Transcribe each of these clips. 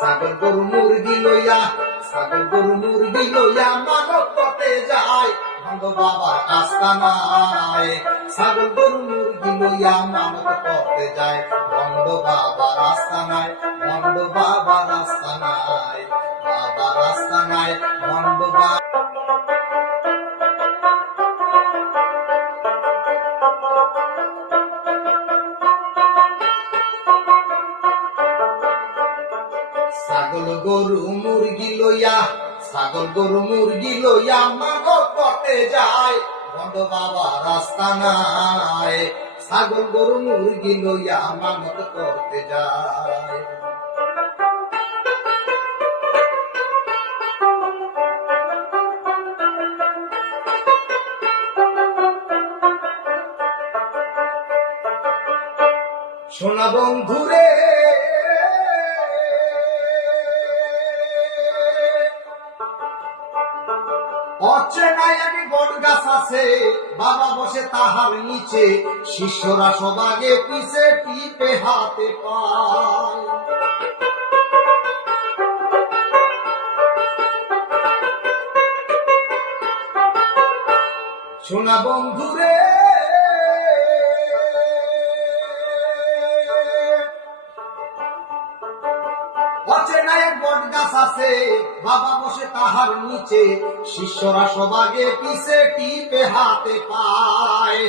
ছাগল গরু মুরগি লইয়া, ছাগল গরু মুরগি লইয়া মানব পথে যায়, ভণ্ড বাবার আস্তানায়। ছাগল গরু মুরগি লইয়া মানব পথে যায়, ভণ্ড বাবার আস্তানায়, ভণ্ড বাবার আস্তানায়, বাবার আস্তানায় ভণ্ড বাবা। ছাগল গরু মুরগি লইয়া, ছাগল গরু মুরগি লইয়া মানব পথে যায়, ভণ্ড বাবার আস্তানায়। ছাগল গরু মুরগি লইয়া মানত করতে যায়। সোনা বন্ধুরে অচেনায় এক বট গাছ আছে, বাবা বসে তাহার নিচে, শিষ্যরা সবাগে পিছে টিপে হাতে পায়। সোনা বন্ধুরে অচেনায় এক বট গাছ আছে, বাবা বসে তাহার নিচে, শিষ্যরা সবাগে পিছে টিপে হাতে পায়।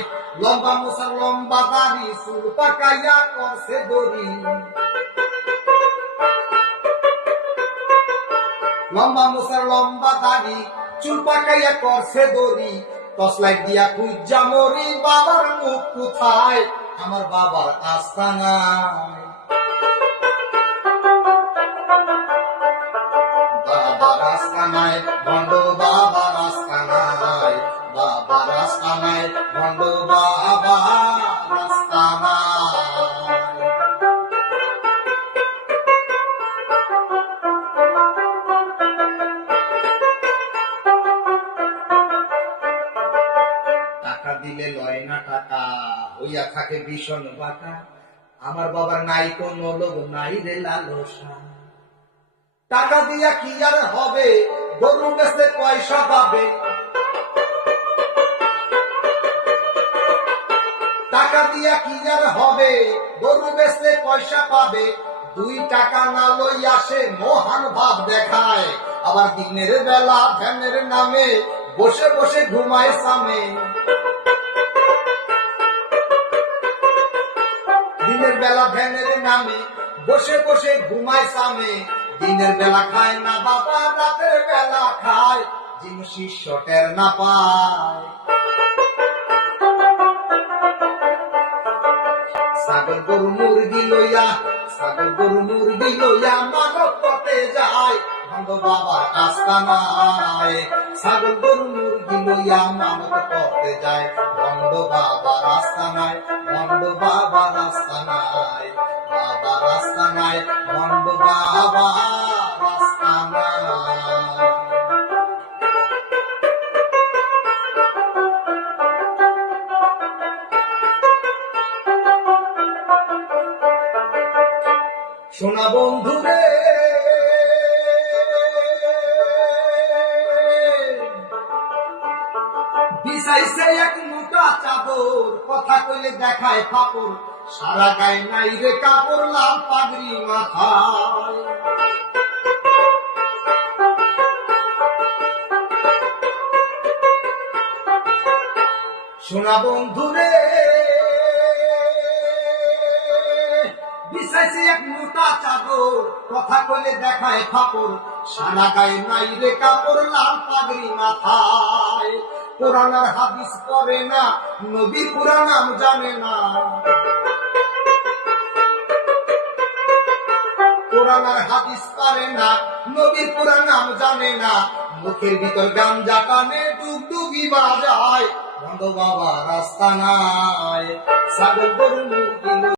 লম্বা মোছার লম্বা দাড়ি, চুল পাকাইয়া করছে দড়ি, লম্বা মোছার লম্বা দাড়ি, চুল পাকাইয়া করছে দড়ি। টসলাইট দিয়া খুঁজা মরি, বাবার মুখ কোথায়, আমার বাবার আস্তানায়। বাবার আস্তানায় ভণ্ড বাবার আস্তানায়, বাবার আস্তানায় ভণ্ড বাবার আস্তানায়। টাকা দিলে লয় না টাকা, হইয়া থাকে ভীষণ বাঁকা, আমার বাবার নাই কোনো লোভ, নাই রে লালসা। টাকা দিয়া কি আর হবে, গরু বেচতে পয়সা পাবে, টাকা দিয়া কি আর হবে, গরু বেচতে পয়সা পাবে। 2 টাকা না লই আসে মহান ভাব দেখায়, আবার দিনের বেলা ধ্যানের নামে বসে বসে ঘুমায় সামে। দিনের বেলা ধ্যানের নামে বসে বসে ঘুমায় সামে। দিনের বেলা খায় না বাবা, রাতের বেলা খায়, যিন শিষ্য টের না পায়। ছাগল গরু মুরগি লইয়া, ছাগল গরু মুরগি লইয়া মানব পথে যায়, ভণ্ড বাবার আস্তানায়। ছাগল গরু মুরগি লইয়া মানব পথে যায়, ভণ্ড বাবার আস্তানায়, ভণ্ড বাবার আস্তানায়, বাবার আস্তানায় ভণ্ড বাবার আস্তানায়। সোনা বন্ধুরে বিছাইছে এক মোটা চাদর, কথা কইলে দেখায় ফাপড়, সারা গায়ে নাই রে কাপড়, লাল পাগড়ি মাথায়। সোনা বন্ধুরে বিছাইছে এক মোটা চাদর, কথা কইলে দেখায় ফাপড়, সারা গায়ে নাই রে কাপড়, লাল পাগড়ি মাথায়। কোরআন আর হাদিস পড়ে না, নবীর পুরাণ নাম জানে না, কোরআন আর হাদিস পারে না, নবীর পুরাণ নাম জানে না। মুখের ভিতর গাঞ্জা টানে, ডুগডুগি বাজায়, ভণ্ড বাবার আস্তানায়। ছাগল গরু মুরগি